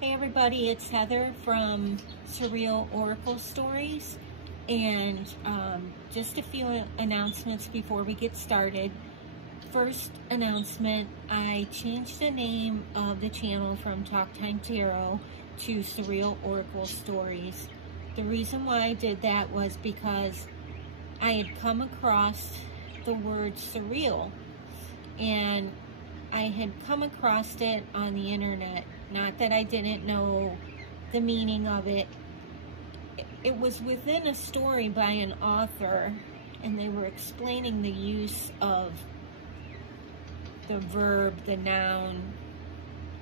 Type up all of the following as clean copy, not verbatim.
Hey everybody, it's Heather from Surreal Oracle Stories, and just a few announcements before we get started. First announcement, I changed the name of the channel from Talk Time Tarot to Surreal Oracle Stories. The reason why I did that was because I had come across the word surreal, and I had come across it on the internet. Not that I didn't know the meaning of it. It was within a story by an author, and they were explaining the use of the verb, the noun,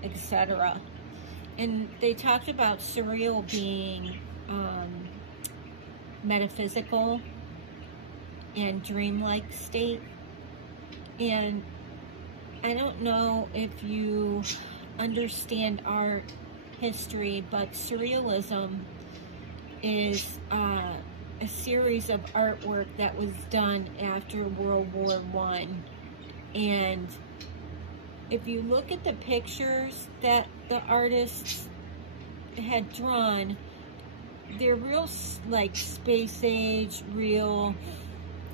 etc. And they talked about surreal being metaphysical and dreamlike state. And I don't know if you understand art history, but surrealism is a series of artwork that was done after World War I. And if you look at the pictures that the artists had drawn, they're real like space age, real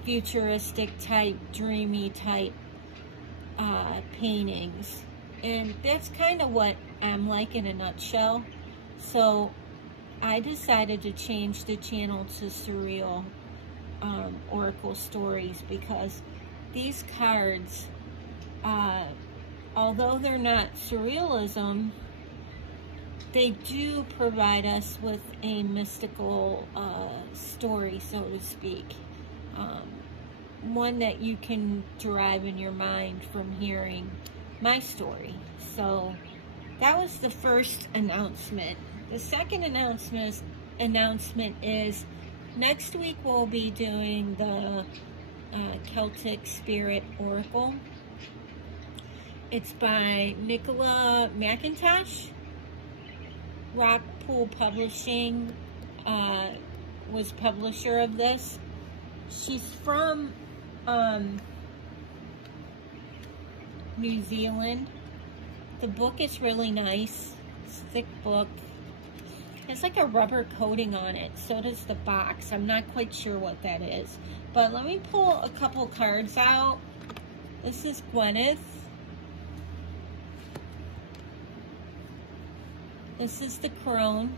futuristic type, dreamy type paintings. And that's kind of what I'm like in a nutshell. So I decided to change the channel to Surreal Oracle Stories, because these cards, although they're not surrealism, they do provide us with a mystical story, so to speak. One that you can derive in your mind from hearing my story. So that was the first announcement. The second announcement is next week we'll be doing the Celtic Spirit Oracle. It's by Nicola McIntosh. Rockpool Publishing was publisher of this. She's from New Zealand. The book is really nice. It's a thick book. It's like a rubber coating on it. So does the box. I'm not quite sure what that is. But let me pull a couple cards out. This is Gwyneth. This is the crone,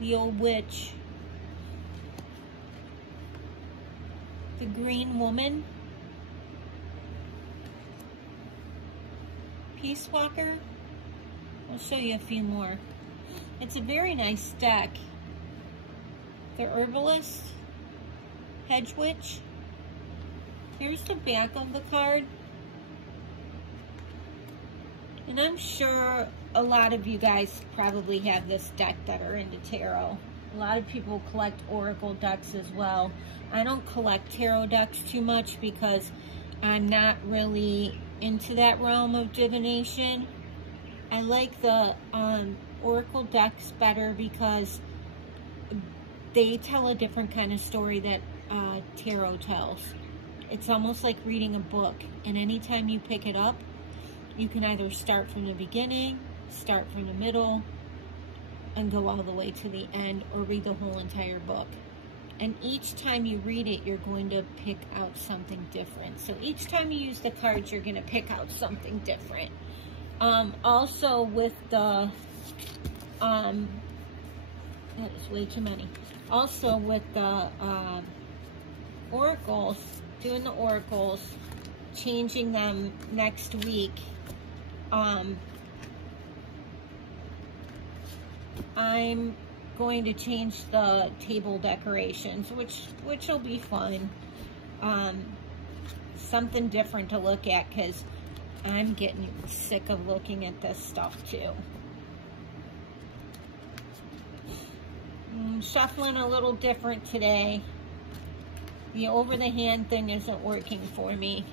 the old witch. The green woman. Peace Walker. I'll show you a few more. It's a very nice deck. The Herbalist, Hedge Witch. Here's the back of the card. And I'm sure a lot of you guys probably have this deck that are into tarot. A lot of people collect oracle decks as well. I don't collect tarot decks too much because I'm not really into that realm of divination. I like the oracle decks better because they tell a different kind of story that tarot tells. It's almost like reading a book, and anytime you pick it up, you can either start from the beginning, start from the middle, and go all the way to the end, or read the whole entire book. And each time you read it, you're going to pick out something different. So each time you use the cards, you're going to pick out something different. Also with the, that is way too many. Also with the oracles, doing the oracles, changing them next week. I'm going to change the table decorations, which will be fun. Something different to look at, because I'm getting sick of looking at this stuff too. Shuffling a little different today. The over the hand thing isn't working for me.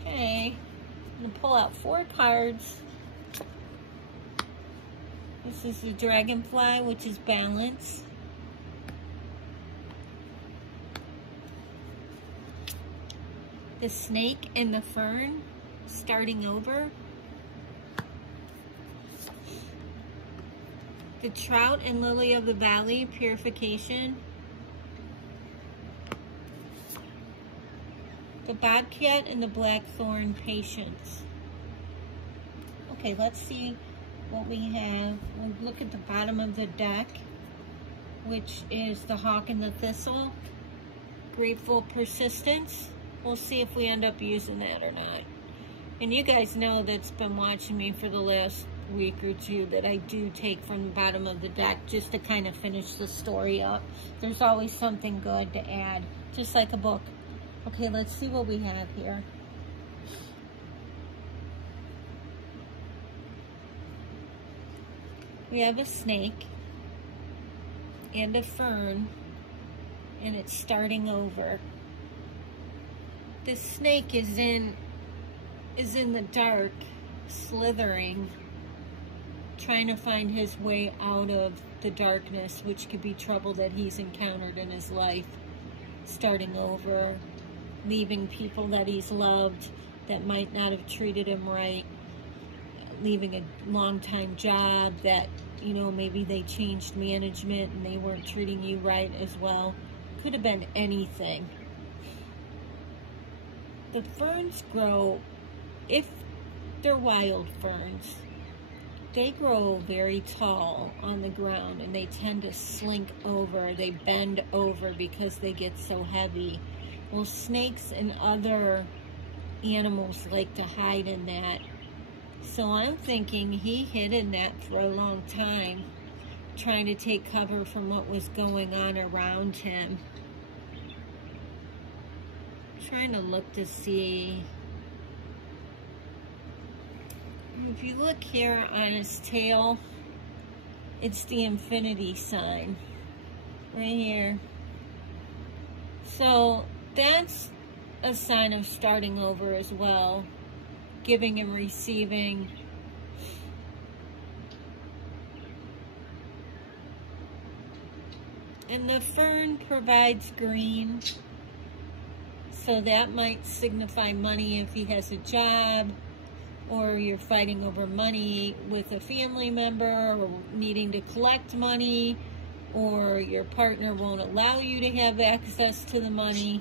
Okay, I'm gonna pull out 4 cards. This is the Dragonfly, which is balance. The Snake and the Fern, starting over. The trout and lily of the valley, purification. The bobcat and the blackthorn, patience. Okay, let's see what we have. We'll look at the bottom of the deck, which is the hawk and the thistle. Grateful persistence. We'll see if we end up using that or not. And you guys know that's been watching me for the last week or two that I do take from the bottom of the deck just to kind of finish the story up. There's always something good to add, just like a book. Okay, let's see what we have here. We have a snake and a fern, and it's starting over. This snake is in the dark, slithering, trying to find his way out of the darkness, which could be trouble that he's encountered in his life. Starting over, leaving people that he's loved that might not have treated him right, leaving a long-time job that, you know, maybe they changed management and they weren't treating you right as well. Could have been anything. The ferns grow, if they're wild ferns, they grow very tall on the ground and they tend to slink over. They bend over because they get so heavy. Well, snakes and other animals like to hide in that. So I'm thinking he hid in that for a long time, trying to take cover from what was going on around him. Trying to look to see. If you look here on his tail, it's the infinity sign right here. So that's a sign of starting over as well, giving and receiving. And the fern provides green, so that might signify money if he has a job, or you're fighting over money with a family member, or needing to collect money, or your partner won't allow you to have access to the money.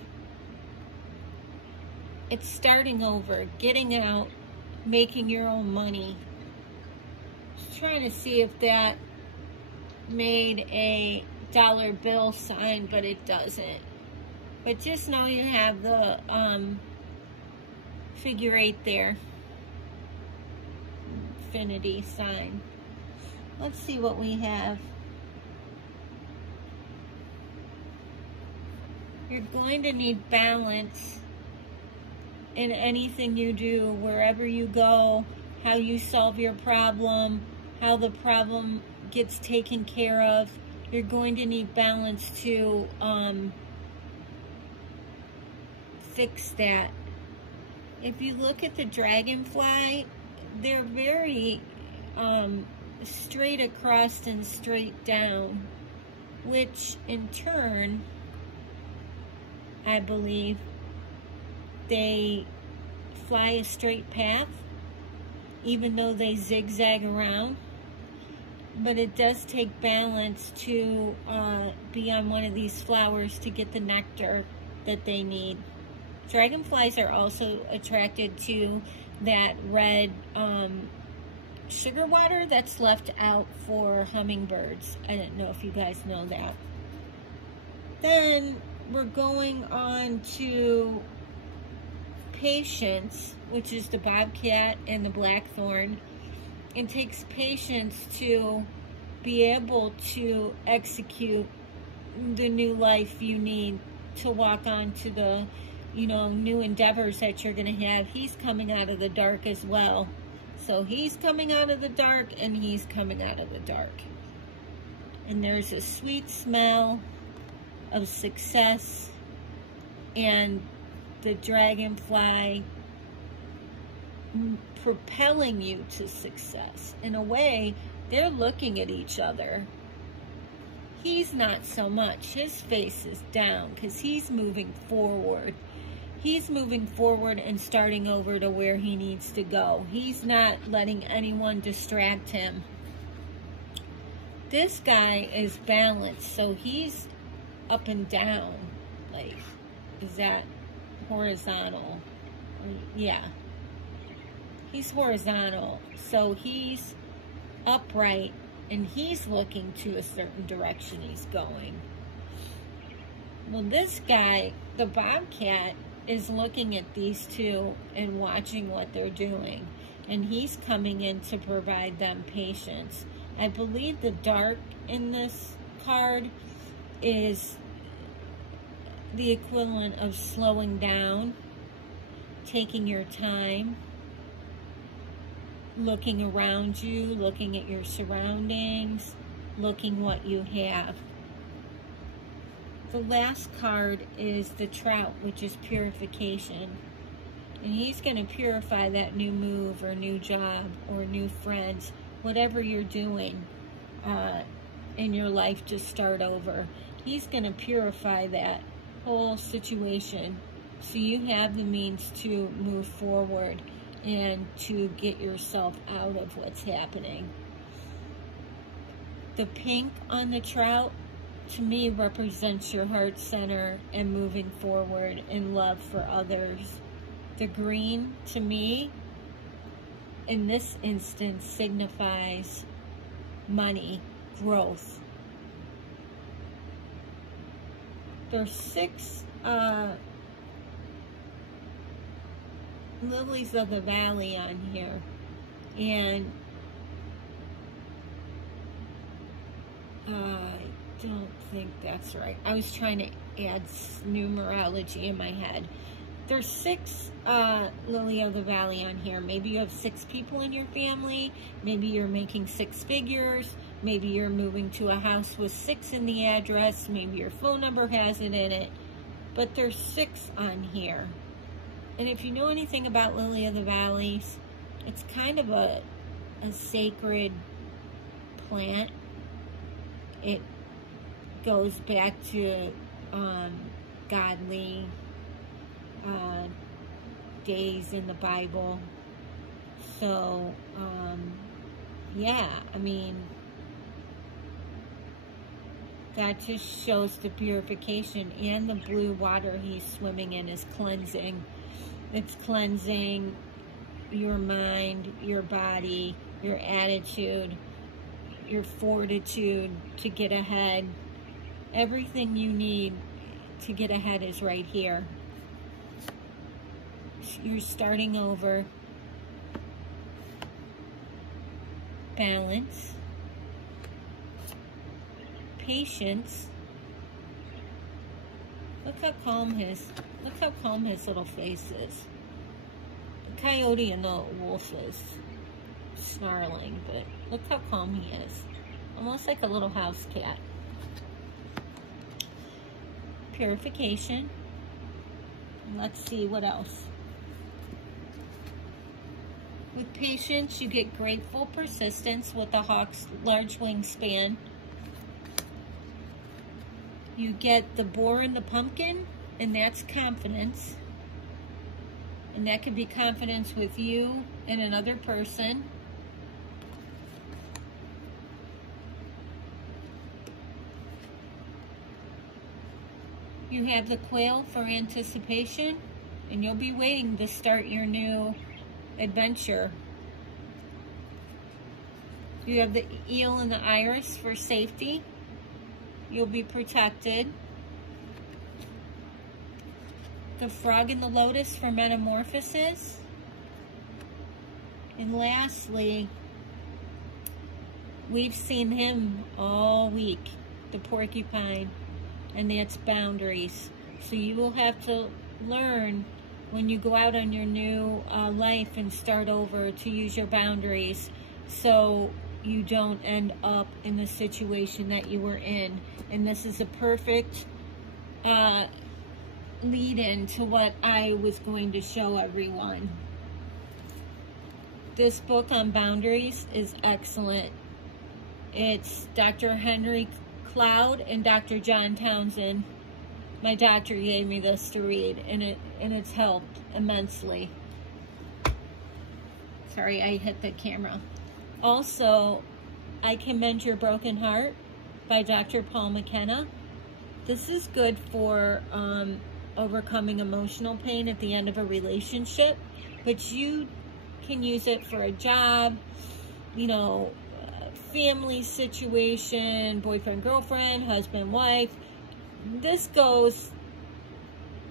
It's starting over, getting out, making your own money. Just trying to see if that made a dollar bill sign, but it doesn't. But just know you have the figure 8 there. Infinity sign. Let's see what we have. You're going to need balance in anything you do, wherever you go, how you solve your problem, how the problem gets taken care of. You're going to need balance to fix that. If you look at the dragonfly, they're very straight across and straight down, which in turn, I believe, they fly a straight path, even though they zigzag around. But it does take balance to be on one of these flowers to get the nectar that they need. Dragonflies are also attracted to that red sugar water that's left out for hummingbirds. I didn't know if you guys know that. Then we're going on to patience, which is the bobcat and the blackthorn. It takes patience to be able to execute the new life you need to walk on to the, you know, new endeavors that you're going to have. He's coming out of the dark as well. So he's coming out of the dark and he's coming out of the dark. And there's a sweet smell of success and the dragonfly propelling you to success. In a way, they're looking at each other. He's not so much. His face is down because he's moving forward. He's moving forward and starting over to where he needs to go. He's not letting anyone distract him. This guy is balanced, so he's up and down. Like, is that horizontal? Yeah. He's horizontal, so he's upright, and he's looking to a certain direction he's going. Well, this guy, the bobcat, is looking at these two and watching what they're doing, and he's coming in to provide them patience. I believe the dark in this card is the equivalent of slowing down, taking your time, looking around you, looking at your surroundings, looking what you have. The last card is the trout, which is purification. And he's going to purify that new move or new job or new friends, whatever you're doing in your life to start over. He's going to purify that whole situation so you have the means to move forward and to get yourself out of what's happening. The pink on the trout, to me, represents your heart center and moving forward in love for others. The green, to me, in this instance, signifies money, growth. There's 6 lilies of the valley on here, and I don't think that's right. I was trying to add numerology in my head. There's 6 lily of the valley on here. Maybe you have 6 people in your family. Maybe you're making 6 figures. Maybe you're moving to a house with 6 in the address. Maybe your phone number has it in it. But there's 6 on here. And if you know anything about lily of the valleys, it's kind of a sacred plant. It goes back to godly days in the Bible. So, yeah, I mean, that just shows the purification, and the blue water he's swimming in is cleansing. It's cleansing your mind, your body, your attitude, your fortitude to get ahead. Everything you need to get ahead is right here. You're starting over. Balance. Patience. Look how calm his little face is. The coyote and the wolf is snarling, but look how calm he is. Almost like a little house cat. Purification. Let's see what else. With patience, you get grateful persistence with the hawk's large wingspan. You get the boar and the pumpkin, and that's confidence. And that could be confidence with you and another person. You have the quail for anticipation, and you'll be waiting to start your new adventure. You have the eel and the iris for safety. You'll be protected. The frog and the lotus for metamorphosis. And lastly, we've seen him all week, the porcupine, and that's boundaries. So you will have to learn when you go out on your new life and start over to use your boundaries so you don't end up in the situation that you were in. And this is a perfect lead-in to what I was going to show everyone. This book on boundaries is excellent. It's Dr. Henry Cloud and Dr. John Townsend. My doctor gave me this to read, and it's helped immensely. Sorry, I hit the camera. Also, I Can Mend Your Broken Heart by Dr. Paul McKenna. This is good for overcoming emotional pain at the end of a relationship, but you can use it for a job, you know, family situation, boyfriend, girlfriend, husband, wife. This goes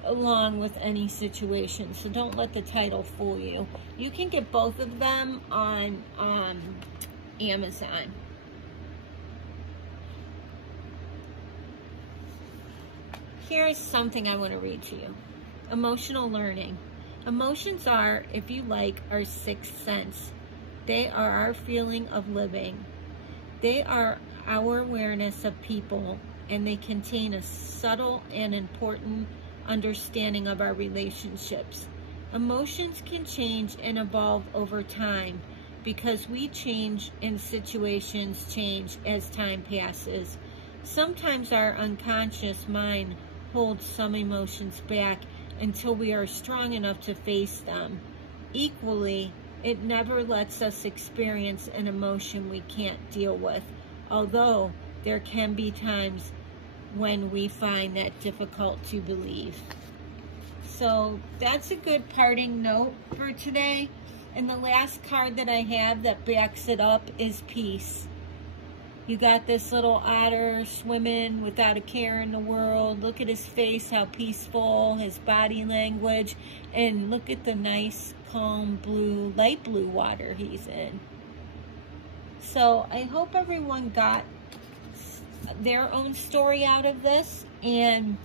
along with any situation, so don't let the title fool you. You can get both of them on Amazon. Here's something I want to read to you. Emotional learning. Emotions are, if you like, our sixth sense. They are our feeling of living. They are our awareness of people, and they contain a subtle and important understanding of our relationships. Emotions can change and evolve over time because we change and situations change as time passes. Sometimes our unconscious mind holds some emotions back until we are strong enough to face them. Equally, it never lets us experience an emotion we can't deal with, although there can be times when we find that difficult to believe. So that's a good parting note for today. And the last card that I have that backs it up is peace. You got this little otter swimming without a care in the world. Look at his face, how peaceful, his body language, and look at the nice, calm blue, light blue water he's in. So I hope everyone got their own story out of this, and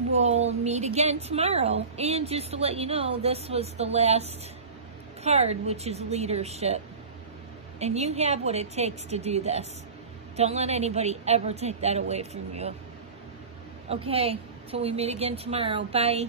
we'll meet again tomorrow. And just to let you know, this was the last card, which is leadership. And you have what it takes to do this. Don't let anybody ever take that away from you. Okay, till we meet again tomorrow. Bye.